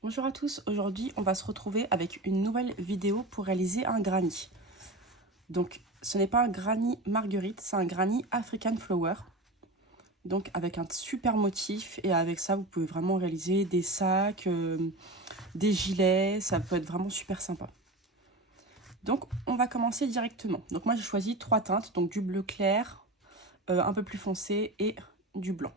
Bonjour à tous, aujourd'hui on va se retrouver avec une nouvelle vidéo pour réaliser un granny. Donc ce n'est pas un granny marguerite, c'est un granny African Flower. Donc avec un super motif et avec ça vous pouvez vraiment réaliser des sacs, des gilets, ça peut être vraiment super sympa. Donc on va commencer directement. Donc moi j'ai choisi 3 teintes, donc du bleu clair, un peu plus foncé et du blanc.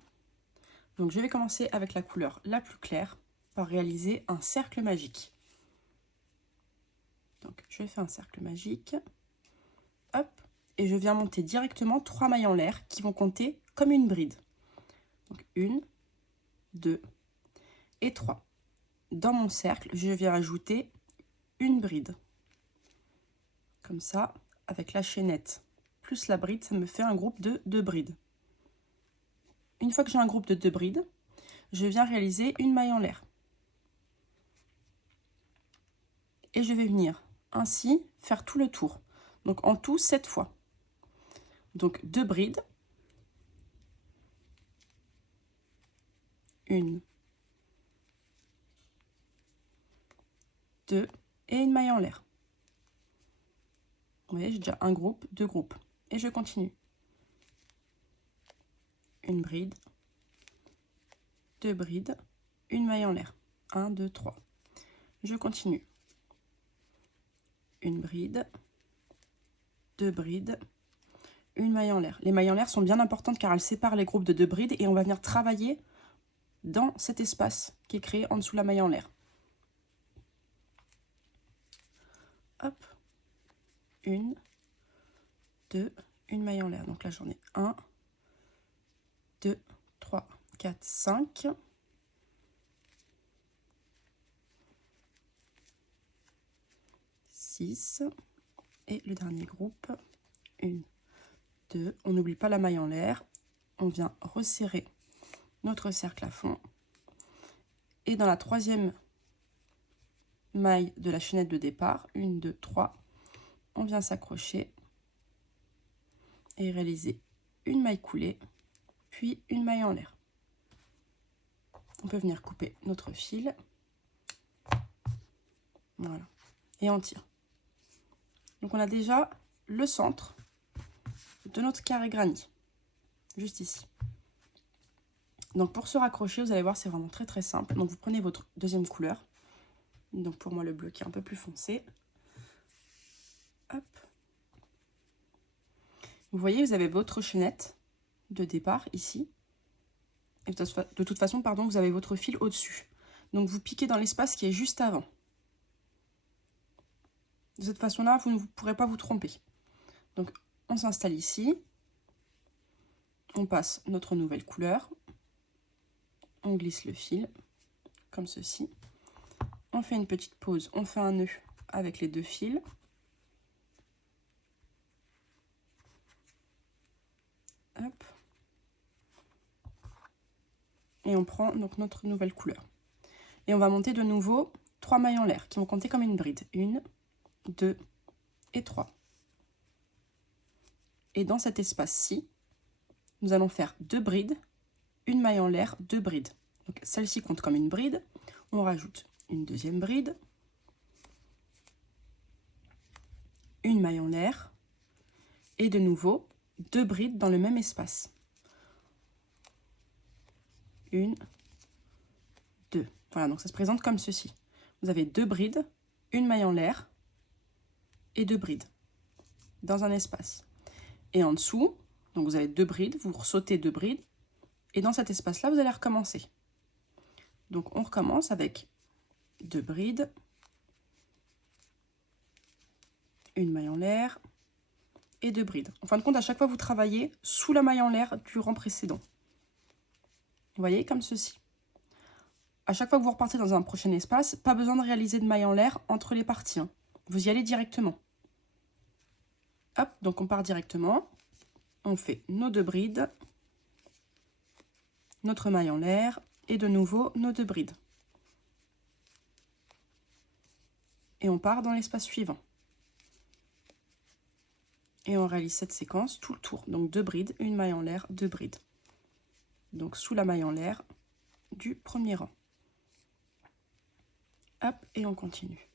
Donc je vais commencer avec la couleur la plus claire par réaliser un cercle magique. Donc je fais un cercle magique, hop, et je viens monter directement 3 mailles en l'air qui vont compter comme une bride. Donc 1, 2 et 3. Dans mon cercle, je viens ajouter une bride. Comme ça, avec la chaînette plus la bride, ça me fait un groupe de 2 brides. Une fois que j'ai un groupe de 2 brides, je viens réaliser une maille en l'air. Et je vais venir ainsi faire tout le tour. Donc en tout 7 fois. Donc 2 brides. 1, 2 et une maille en l'air. Vous voyez, j'ai déjà un groupe, 2 groupes. Et je continue. Une bride, 2 brides, une maille en l'air. 1, 2, 3. Je continue. Une bride, 2 brides, une maille en l'air. Les mailles en l'air sont bien importantes car elles séparent les groupes de 2 brides et on va venir travailler dans cet espace qui est créé en dessous de la maille en l'air. Hop, 1, 2, une maille en l'air. Donc là j'en ai 1, 2, 3, 4, 5. 6 et le dernier groupe, 1, 2, on n'oublie pas la maille en l'air, on vient resserrer notre cercle à fond et dans la troisième maille de la chaînette de départ, 1, 2, 3, on vient s'accrocher et réaliser une maille coulée puis une maille en l'air. On peut venir couper notre fil, voilà, et on tire. Donc on a déjà le centre de notre carré granny, juste ici. Donc pour se raccrocher, vous allez voir, c'est vraiment très très simple. Donc vous prenez votre deuxième couleur, donc pour moi le bleu qui est un peu plus foncé. Hop. Vous voyez, vous avez votre chaînette de départ ici. Et de toute façon, pardon, vous avez votre fil au-dessus. Donc vous piquez dans l'espace qui est juste avant. De cette façon-là, vous ne pourrez pas vous tromper. Donc on s'installe ici. On passe notre nouvelle couleur. On glisse le fil, comme ceci. On fait une petite pause, on fait un nœud avec les 2 fils. Hop. Et on prend donc notre nouvelle couleur. Et on va monter de nouveau 3 mailles en l'air qui vont compter comme une bride. 1, 2 et 3. Et dans cet espace-ci, nous allons faire 2 brides, une maille en l'air, 2 brides. Donc celle-ci compte comme une bride. On rajoute une deuxième bride, une maille en l'air et de nouveau 2 brides dans le même espace. 1, 2. Voilà, donc ça se présente comme ceci. Vous avez 2 brides, une maille en l'air et 2 brides dans un espace. Et en dessous, donc vous avez 2 brides, vous sautez 2 brides et dans cet espace-là, vous allez recommencer. Donc on recommence avec 2 brides, une maille en l'air et 2 brides. En fin de compte, à chaque fois, vous travaillez sous la maille en l'air du rang précédent. Vous voyez, comme ceci. À chaque fois que vous repartez dans un prochain espace, pas besoin de réaliser de maille en l'air entre les parties. Vous y allez directement. Hop, donc on part directement. On fait nos 2 brides, notre maille en l'air et de nouveau nos 2 brides. Et on part dans l'espace suivant. Et on réalise cette séquence tout le tour. Donc 2 brides, une maille en l'air, 2 brides. Donc sous la maille en l'air du premier rang. Hop, et on continue.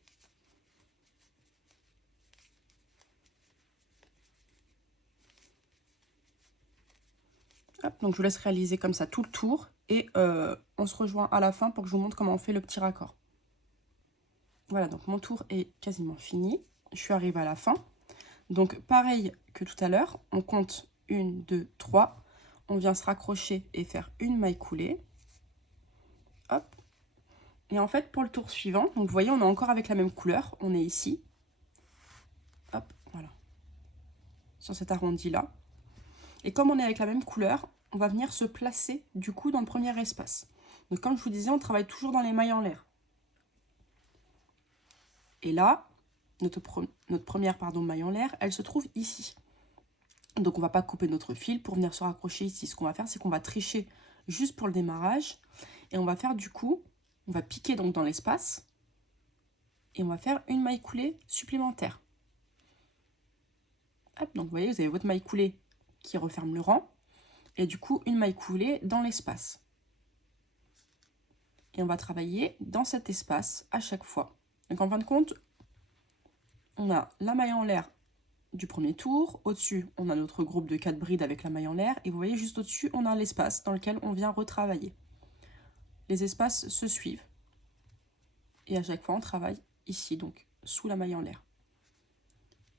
Hop, donc je vous laisse réaliser comme ça tout le tour et on se rejoint à la fin pour que je vous montre comment on fait le petit raccord. Voilà, donc mon tour est quasiment fini. Je suis arrivée à la fin. Donc pareil que tout à l'heure, on compte 1, 2, 3. On vient se raccrocher et faire une maille coulée. Hop. Et en fait, pour le tour suivant, donc vous voyez, on est encore avec la même couleur. On est ici. Hop, voilà. Sur cet arrondi-là. Et comme on est avec la même couleur, on va venir se placer du coup dans le premier espace. Donc comme je vous disais, on travaille toujours dans les mailles en l'air. Et là, notre première maille en l'air, elle se trouve ici. Donc on ne va pas couper notre fil pour venir se raccrocher ici. Ce qu'on va faire, c'est qu'on va tricher juste pour le démarrage. Et on va faire du coup, on va piquer donc dans l'espace. Et on va faire une maille coulée supplémentaire. Hop, donc vous voyez, vous avez votre maille coulée qui referme le rang. Et du coup, une maille coulée dans l'espace. Et on va travailler dans cet espace à chaque fois. Donc en fin de compte, on a la maille en l'air du premier tour. Au-dessus, on a notre groupe de 4 brides avec la maille en l'air. Et vous voyez, juste au-dessus, on a l'espace dans lequel on vient retravailler. Les espaces se suivent. Et à chaque fois, on travaille ici, donc sous la maille en l'air.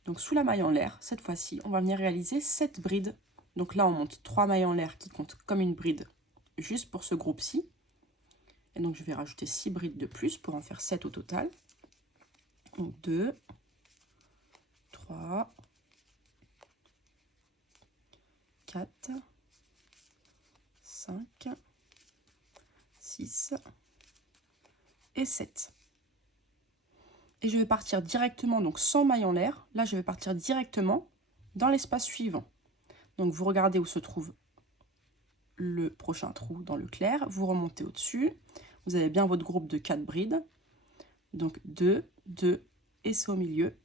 Donc sous la maille en l'air, cette fois-ci, on va venir réaliser 7 brides. Donc là, on monte 3 mailles en l'air qui comptent comme une bride juste pour ce groupe-ci. Et donc, je vais rajouter 6 brides de plus pour en faire 7 au total. Donc 2, 3, 4, 5, 6 et 7. Et je vais partir directement, donc sans maille en l'air. Là, je vais partir directement dans l'espace suivant. Donc, vous regardez où se trouve le prochain trou dans le clair. Vous remontez au-dessus. Vous avez bien votre groupe de 4 brides. Donc, 2, 2, et c'est au milieu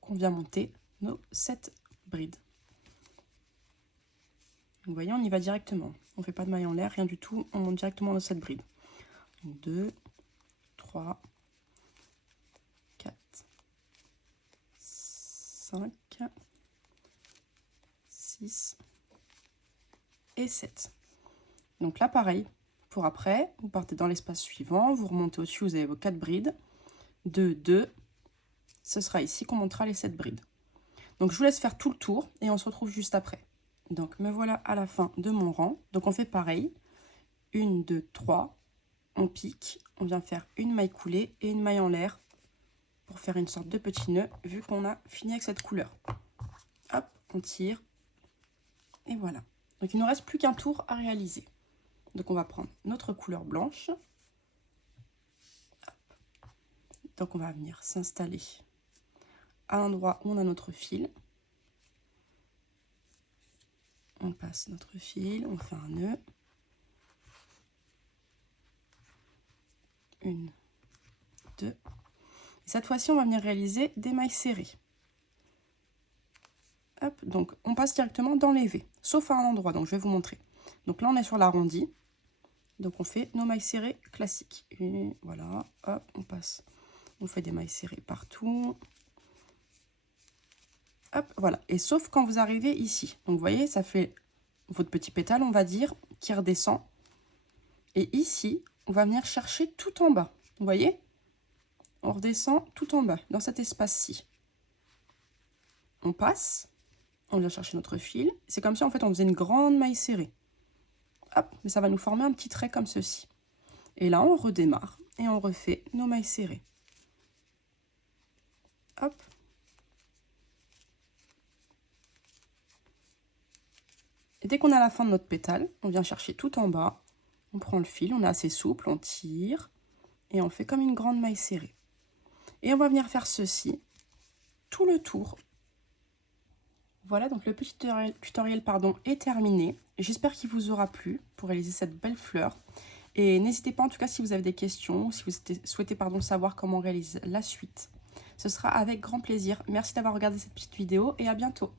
qu'on vient monter nos 7 brides. Vous voyez, on y va directement. On ne fait pas de maille en l'air, rien du tout. On monte directement nos 7 brides. Donc, 2, 3, 4, 5, 6 et 7. Donc là, pareil, pour après, vous partez dans l'espace suivant, vous remontez au-dessus, vous avez vos 4 brides. 2, 2, ce sera ici qu'on montera les 7 brides. Donc je vous laisse faire tout le tour et on se retrouve juste après. Donc me voilà à la fin de mon rang. Donc on fait pareil. 1, 2, 3, on pique, on vient faire une maille coulée et une maille en l'air pour faire une sorte de petit nœud vu qu'on a fini avec cette couleur. Hop, on tire et voilà. Donc il ne nous reste plus qu'un tour à réaliser. Donc on va prendre notre couleur blanche. Hop. Donc on va venir s'installer à l'endroit où on a notre fil. On passe notre fil, on fait un nœud. 1, 2. Et cette fois-ci, on va venir réaliser des mailles serrées. Hop, donc on passe directement dans les V, sauf à un endroit, donc je vais vous montrer. Donc là, on est sur l'arrondi. Donc on fait nos mailles serrées classiques. Et voilà, hop, on passe. On fait des mailles serrées partout. Hop, voilà. Et sauf quand vous arrivez ici. Donc vous voyez, ça fait votre petit pétale, on va dire, qui redescend. Et ici, on va venir chercher tout en bas. Vous voyez? On redescend tout en bas, dans cet espace-ci. On passe, on vient chercher notre fil. C'est comme si en fait on faisait une grande maille serrée. Hop, mais ça va nous former un petit trait comme ceci. Et là, on redémarre et on refait nos mailles serrées. Hop. Et dès qu'on est à la fin de notre pétale, on vient chercher tout en bas. On prend le fil, on est assez souple, on tire et on fait comme une grande maille serrée. Et on va venir faire ceci tout le tour. Voilà, donc le petit tutoriel est terminé. J'espère qu'il vous aura plu pour réaliser cette belle fleur. Et n'hésitez pas en tout cas si vous avez des questions ou si vous souhaitez savoir comment on réalise la suite. Ce sera avec grand plaisir. Merci d'avoir regardé cette petite vidéo et à bientôt.